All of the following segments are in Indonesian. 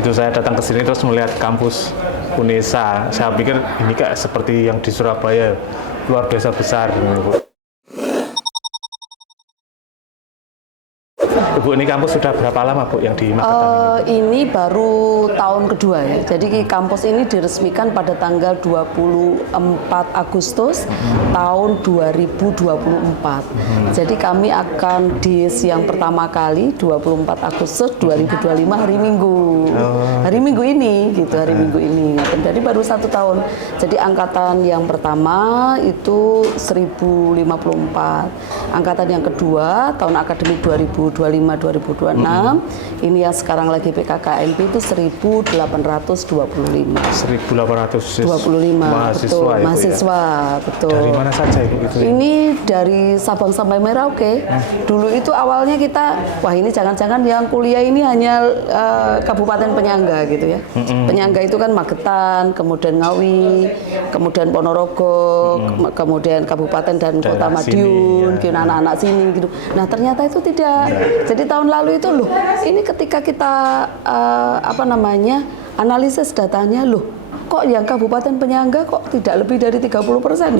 begitu saya datang ke sini terus melihat kampus UNESA, saya pikir ini kayak seperti yang di Surabaya, luar biasa besar. Bu, ini kampus sudah berapa lama Bu yang di Magetan? Ini baru tahun kedua ya. Jadi kampus ini diresmikan pada tanggal 24 Agustus tahun 2024. Jadi kami akan DIS yang pertama kali 24 Agustus 2025 hari Minggu. Hari Minggu ini gitu, hari Minggu ini. Jadi baru 1 tahun. Jadi angkatan yang pertama itu 1054. Angkatan yang kedua tahun akademik 2025 2026 ini yang sekarang lagi PKKMP itu 1825. 1825 mahasiswa, betul, mahasiswa, ya? Betul. Dari mana saja Ibu itu? Ini dari Sabang sampai Merauke. Dulu itu awalnya kita, wah ini jangan-jangan yang kuliah ini hanya kabupaten penyangga gitu ya. Penyangga itu kan Magetan, kemudian Ngawi, kemudian Ponorogo, kemudian kabupaten dan kota Madiun, ya. Anak-anak sini gitu. Nah ternyata itu tidak. Jadi tahun lalu itu loh, ini ketika kita analisis datanya loh, kok yang kabupaten penyangga kok tidak lebih dari 30%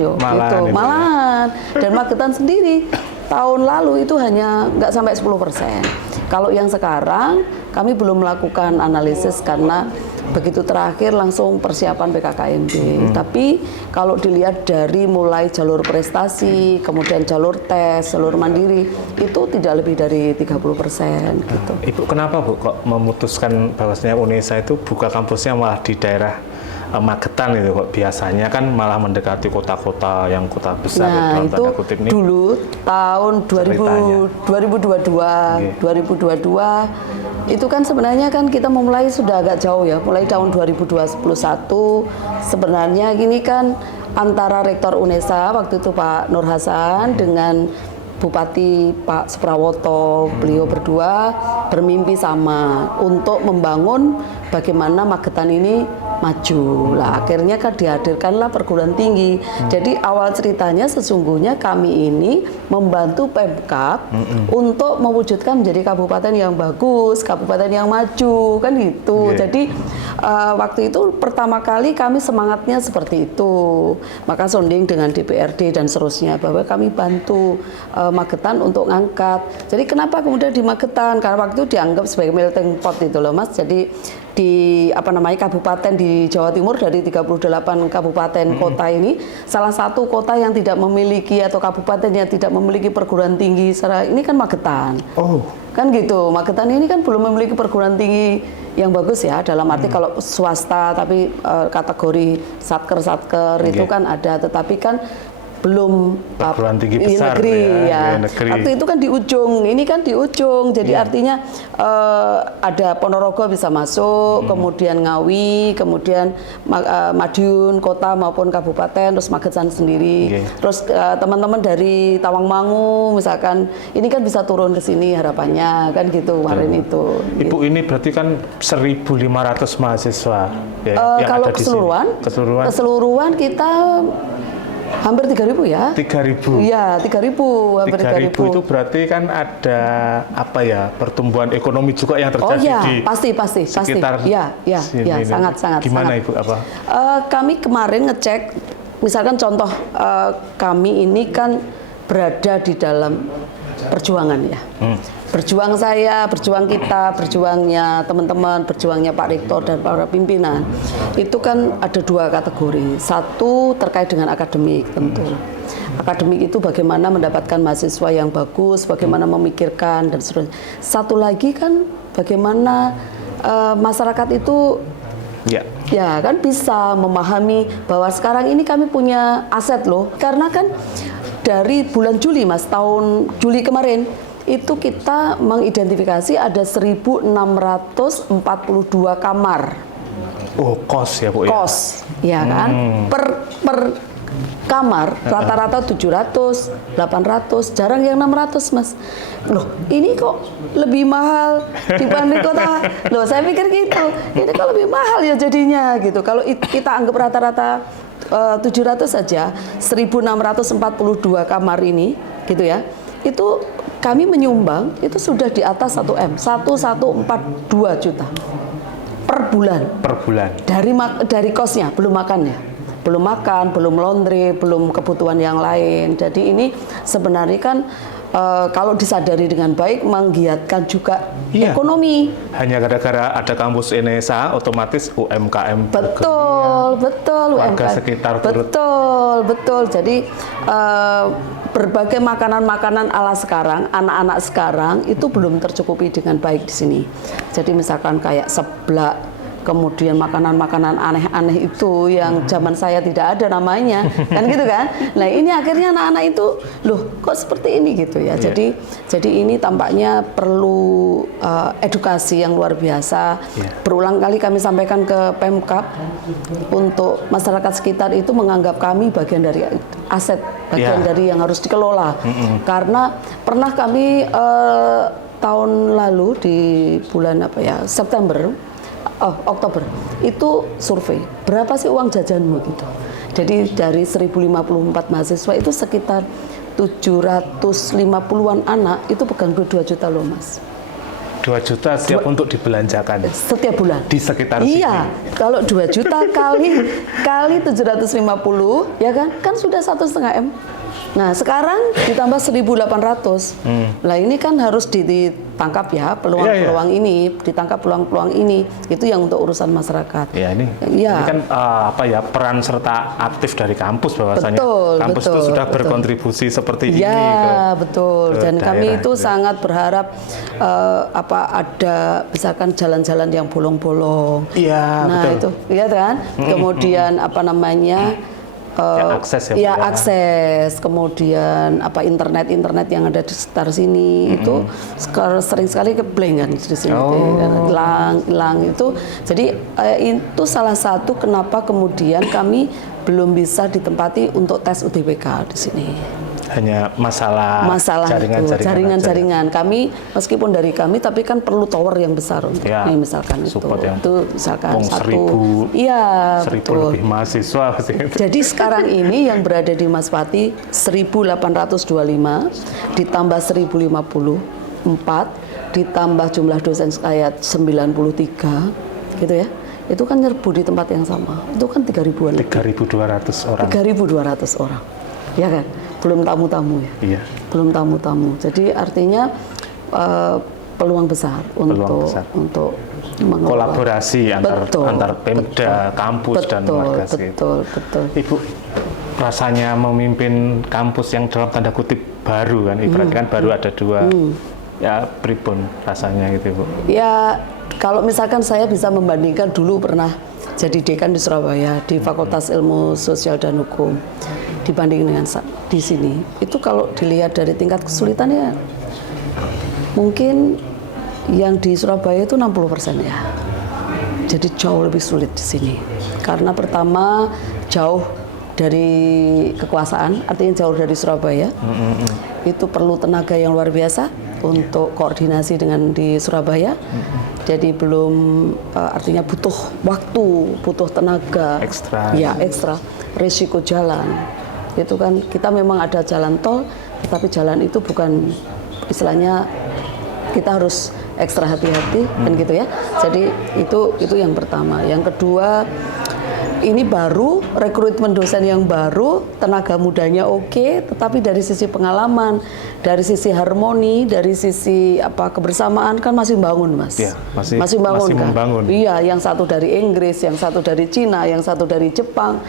yo, gitu. Malahan. Dan Magetan sendiri tahun lalu itu hanya nggak sampai 10%. Kalau yang sekarang kami belum melakukan analisis karena begitu terakhir langsung persiapan PKKMB. Tapi kalau dilihat dari mulai jalur prestasi, kemudian jalur tes, jalur mandiri, itu tidak lebih dari 30% gitu. Ibu kenapa Bu kok memutuskan bahwasanya UNESA itu buka kampusnya malah di daerah Magetan itu kok? Biasanya kan malah mendekati kota-kota yang kota besar. Nah itu dulu tahun 2022 itu kan sebenarnya kan kita memulai sudah agak jauh ya, mulai tahun 2021 sebenarnya gini kan antara Rektor UNESA waktu itu Pak Nur Hasan dengan Bupati Pak Suprawoto, beliau berdua bermimpi sama untuk membangun bagaimana Magetan ini maju. Lah akhirnya kan dihadirkanlah perguruan tinggi. Jadi awal ceritanya sesungguhnya kami ini membantu Pemkab untuk mewujudkan menjadi kabupaten yang bagus, kabupaten yang maju, kan gitu. Jadi waktu itu pertama kali kami semangatnya seperti itu. Maka sonding dengan DPRD dan seterusnya bahwa kami bantu Magetan untuk ngangkat. Jadi kenapa kemudian di Magetan? Karena waktu itu dianggap sebagai melting pot itu loh Mas. Jadi di kabupaten di Jawa Timur dari 38 kabupaten kota ini salah satu kota yang tidak memiliki atau kabupaten yang tidak memiliki perguruan tinggi secara ini kan Magetan. Kan gitu. Magetan ini kan belum memiliki perguruan tinggi yang bagus ya, dalam arti kalau swasta tapi kategori satker itu kan ada, tetapi kan belum perguruan tinggi besar negeri ya. Negeri. Waktu itu kan di ujung, ini kan di ujung, jadi artinya ada Ponorogo bisa masuk, kemudian Ngawi, kemudian Madiun kota maupun kabupaten, terus Magetan sendiri, terus teman-teman dari Tawangmangu misalkan, ini kan bisa turun ke sini harapannya kan gitu kemarin itu. Ibu gitu. ini berarti kan 1.500 mahasiswa ya, yang kalau ada di keseluruhan kita hampir 3.000 ya? 3.000. Iya, 3.000, hampir 3.000. Itu berarti kan ada pertumbuhan ekonomi juga yang terjadi di pasti. sekitar sangat. Gimana Ibu kami kemarin ngecek, misalkan contoh kami ini kan berada di dalam perjuangan ya. Berjuang saya, berjuang kita, berjuangnya teman-teman, berjuangnya Pak Rektor dan para pimpinan. Itu kan ada 2 kategori. Satu terkait dengan akademik tentu. Akademik itu bagaimana mendapatkan mahasiswa yang bagus, bagaimana memikirkan dan seterusnya. Satu lagi kan bagaimana masyarakat itu ya kan bisa memahami bahwa sekarang ini kami punya aset loh. Karena kan dari bulan Juli Mas, tahun Juli kemarin itu kita mengidentifikasi ada 1.642 kamar. Kos ya Bu ya? Kos, ya kan? Per kamar rata-rata 700, 800, jarang yang 600 Mas. Loh, ini kok lebih mahal dibanding kota. Loh, saya pikir gitu. Ini kok lebih mahal ya jadinya gitu. Kalau kita anggap rata-rata 700 saja, 1.642 kamar ini gitu ya. Itu kami menyumbang itu sudah di atas 1 M, 1,142 juta per bulan. Per bulan. Dari kosnya, belum makannya. Belum makan, belum laundry, belum kebutuhan yang lain. Jadi ini sebenarnya kan kalau disadari dengan baik menggiatkan juga ekonomi. Hanya gara-gara ada kampus Unesa, otomatis UMKM. Betul. Warga UMKM. sekitar Betul. Jadi berbagai makanan-makanan ala sekarang, anak-anak sekarang itu belum tercukupi dengan baik di sini. Jadi misalkan kayak seblak, kemudian makanan-makanan aneh-aneh itu yang zaman saya tidak ada namanya, kan gitu kan? Nah ini akhirnya anak-anak itu, loh kok seperti ini gitu ya. Jadi ini tampaknya perlu edukasi yang luar biasa. Berulang kali kami sampaikan ke Pemkab untuk masyarakat sekitar itu menganggap kami bagian dari aset, bagian dari yang harus dikelola. Karena pernah kami tahun lalu di bulan Oktober itu survei berapa sih uang jajanmu gitu. Jadi dari 1054 mahasiswa itu sekitar 750-an anak itu pegang duit 2 juta loh Mas. 2 juta siap untuk dibelanjakan setiap bulan di sekitar sini. Iya, kalau 2 juta kali 750 ya kan sudah 1,5 M. Nah sekarang ditambah 1.800. Nah ini kan harus ditangkap ya peluang-peluang ini, ditangkap peluang-peluang ini. Itu yang untuk urusan masyarakat. Ini kan peran serta aktif dari kampus bahwasanya kampus itu sudah berkontribusi seperti ini. Betul. Dan kami itu sangat berharap ada misalkan jalan-jalan yang bolong-bolong. Nah betul. itu, iya kan. Kemudian akses, kemudian internet yang ada di sekitar sini itu sering sekali blank kan di sini, hilang itu. Jadi itu salah satu kenapa kemudian kami belum bisa ditempati untuk tes UTBK di sini. Hanya masalah jaringan. Kami meskipun dari kami tapi kan perlu tower yang besar untuk misalkan itu misalkan 1.000 lebih mahasiswa. Jadi sekarang ini yang berada di Maspati 1.825 ditambah 1.054 ditambah jumlah dosen kayak 93 gitu ya. Itu kan nyerbu di tempat yang sama. Itu kan 3.000-an. 3.200 orang. 3.200 orang. Ya kan? Belum tamu-tamu ya. Iya. Belum tamu-tamu. Jadi artinya peluang besar untuk kolaborasi antar Pemda, kampus dan warga sekitar. Betul. Ibu, rasanya memimpin kampus yang dalam tanda kutip baru kan, ibaratnya kan baru ada 2. Ya, pripun rasanya gitu, Bu? Ya, kalau misalkan saya bisa membandingkan dulu pernah jadi dekan di Surabaya di Fakultas Ilmu Sosial dan Hukum. Dibanding dengan di sini, itu kalau dilihat dari tingkat kesulitannya, mungkin yang di Surabaya itu 60% ya. Jadi jauh lebih sulit di sini. Karena pertama jauh dari kekuasaan, artinya jauh dari Surabaya. Itu perlu tenaga yang luar biasa untuk koordinasi dengan di Surabaya. Jadi belum artinya butuh waktu, butuh tenaga ekstra. Risiko jalan. Itu kan kita memang ada jalan tol, tapi jalan itu bukan istilahnya kita harus ekstra hati-hati kan gitu ya. Jadi itu yang pertama. Yang kedua, ini baru rekrutmen dosen yang baru, tenaga mudanya oke, tetapi dari sisi pengalaman, dari sisi harmoni, dari sisi kebersamaan kan masih membangun, Mas. Ya, masih membangun. Iya, yang satu dari Inggris, yang satu dari Cina, yang satu dari Jepang.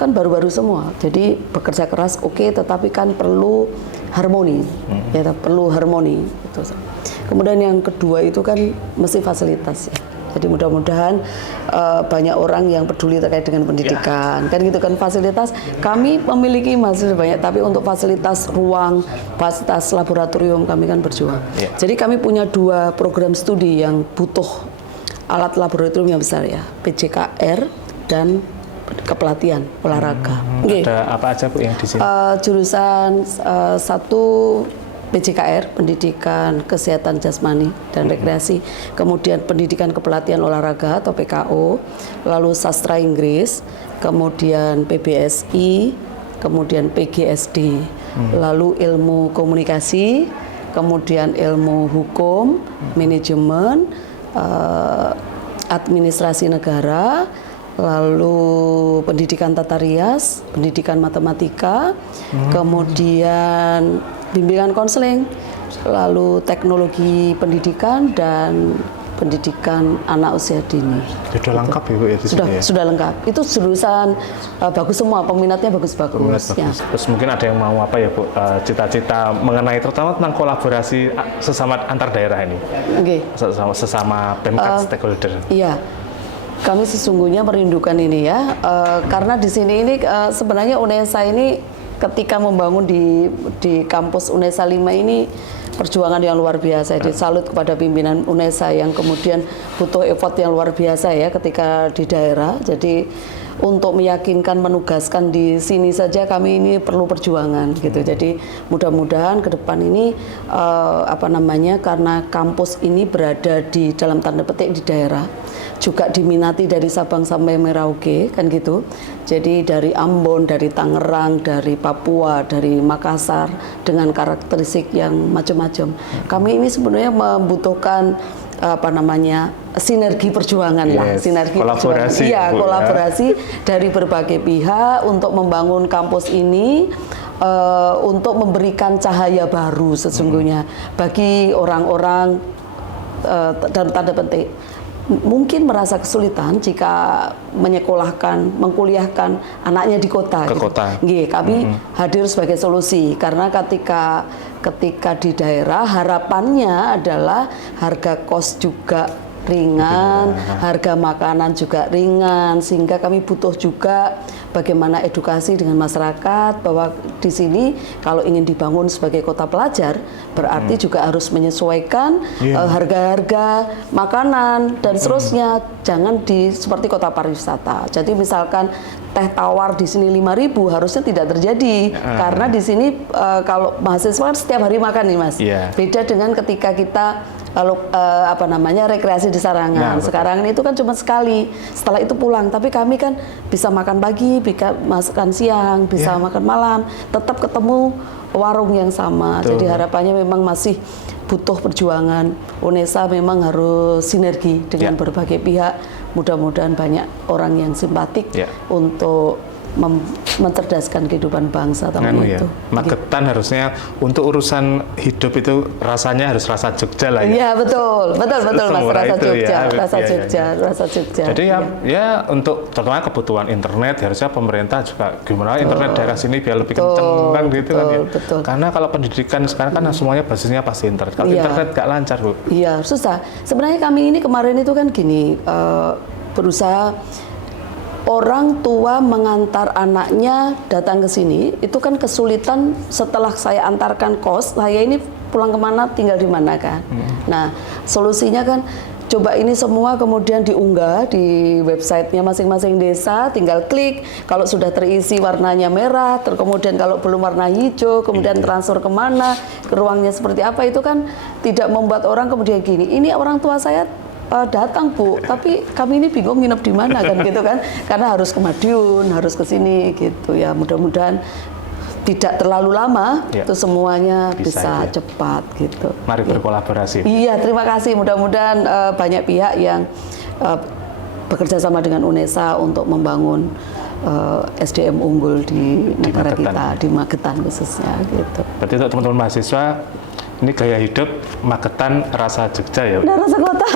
Kan baru-baru semua, jadi bekerja keras tetapi kan perlu harmoni, perlu harmoni. Kemudian yang kedua itu kan mesti fasilitas ya. Jadi mudah-mudahan banyak orang yang peduli terkait dengan pendidikan, kan gitu kan fasilitas. Kami memiliki masih banyak, tapi untuk fasilitas ruang, fasilitas laboratorium kami kan berjuang. Jadi kami punya 2 program studi yang butuh alat laboratorium yang besar ya, PJKR dan kepelatihan olahraga. Ada apa aja Bu yang di sini? Jurusan 1 PJKR, Pendidikan Kesehatan Jasmani dan Rekreasi, kemudian Pendidikan Kepelatihan Olahraga atau PKO, lalu Sastra Inggris, kemudian PBSI, kemudian PGSD, lalu Ilmu Komunikasi, kemudian Ilmu Hukum, Manajemen, administrasi negara, lalu pendidikan tata rias, pendidikan matematika, kemudian bimbingan konseling, lalu teknologi pendidikan dan pendidikan anak usia dini. Sudah lengkap ya Bu ya di sini ya? Sudah lengkap. Itu jurusan bagus semua, peminatnya bagus-bagus. Ya. Terus mungkin ada yang mau apa ya Bu, cita-cita mengenai terutama tentang kolaborasi sesama antar daerah ini, Oke. sesama Pemkat stakeholder. Iya. Kami sesungguhnya merindukan ini ya, karena di sini ini sebenarnya UNESA ini ketika membangun di kampus UNESA 5 ini perjuangan yang luar biasa. Jadi salut kepada pimpinan UNESA yang kemudian butuh effort yang luar biasa ya ketika di daerah. Jadi untuk meyakinkan, menugaskan di sini saja kami ini perlu perjuangan gitu. Jadi mudah-mudahan ke depan ini karena kampus ini berada di dalam tanda petik di daerah, juga diminati dari Sabang sampai Merauke kan gitu. Jadi dari Ambon, dari Tangerang, dari Papua, dari Makassar dengan karakteristik yang macam-macam. Kami ini sebenarnya membutuhkan sinergi perjuangan lah, sinergi kolaborasi. Iya, kolaborasi dari berbagai pihak untuk membangun kampus ini. Untuk memberikan cahaya baru sesungguhnya bagi orang-orang dalam tanda petik mungkin merasa kesulitan jika mengkuliahkan anaknya di kota. Ke gitu. kota. Kami hadir sebagai solusi karena ketika di daerah harapannya adalah harga kos juga ringan, harga makanan juga ringan, sehingga kami butuh juga bagaimana edukasi dengan masyarakat bahwa di sini kalau ingin dibangun sebagai kota pelajar berarti juga harus menyesuaikan harga-harga makanan dan seterusnya, jangan seperti kota pariwisata. Jadi misalkan teh tawar di sini 5.000 harusnya tidak terjadi karena di sini kalau mahasiswa setiap hari makan nih Mas. Beda dengan ketika kita rekreasi di Sarangan. Sekarang itu kan cuma sekali, setelah itu pulang. Tapi kami kan bisa makan pagi, bisa makan siang, bisa makan malam, tetap ketemu warung yang sama. Jadi harapannya memang masih butuh perjuangan. UNESA memang harus sinergi dengan berbagai pihak. Mudah-mudahan banyak orang yang simpatik untuk mencerdaskan kehidupan bangsa tahun itu. Magetan harusnya untuk urusan hidup itu rasanya harus rasa Jogja lah ya. Iya betul Mas, rasa Jogja. Jadi ya untuk terutama kebutuhan internet harusnya pemerintah juga gimana internet daerah sini biar lebih kenceng kan gitu kan ya. Karena kalau pendidikan sekarang kan semuanya basisnya pasti internet. Kalau internet nggak lancar Bu. Iya susah. Sebenarnya kami ini kemarin itu kan gini berusaha. Orang tua mengantar anaknya datang ke sini itu kan kesulitan setelah saya antarkan kos, saya ini pulang kemana, tinggal di mana kan. Nah solusinya kan coba ini semua kemudian diunggah di websitenya masing-masing desa, tinggal klik, kalau sudah terisi warnanya merah, kemudian kalau belum warna hijau, kemudian transfer kemana, ke ruangnya seperti apa, itu kan tidak membuat orang kemudian gini, ini orang tua saya datang Bu, tapi kami ini bingung nginep di mana kan gitu kan, karena harus ke Madiun, harus ke sini gitu ya. Mudah-mudahan tidak terlalu lama, itu semuanya bisa cepat gitu. Mari berkolaborasi. Iya, terima kasih. Mudah-mudahan banyak pihak yang bekerja sama dengan UNESA untuk membangun SDM unggul di negara kita, di Magetan khususnya gitu. Berarti untuk teman-teman mahasiswa ini gaya hidup Magetan rasa Jogja ya? Nah, rasa kota.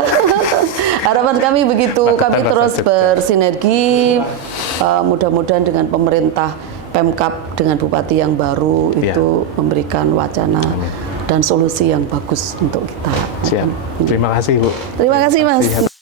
Harapan kami begitu, kami terus bersinergi, mudah-mudahan dengan pemerintah Pemkab dengan bupati yang baru itu memberikan wacana dan solusi yang bagus untuk kita. Siap. Terima kasih Bu. Terima kasih Mas.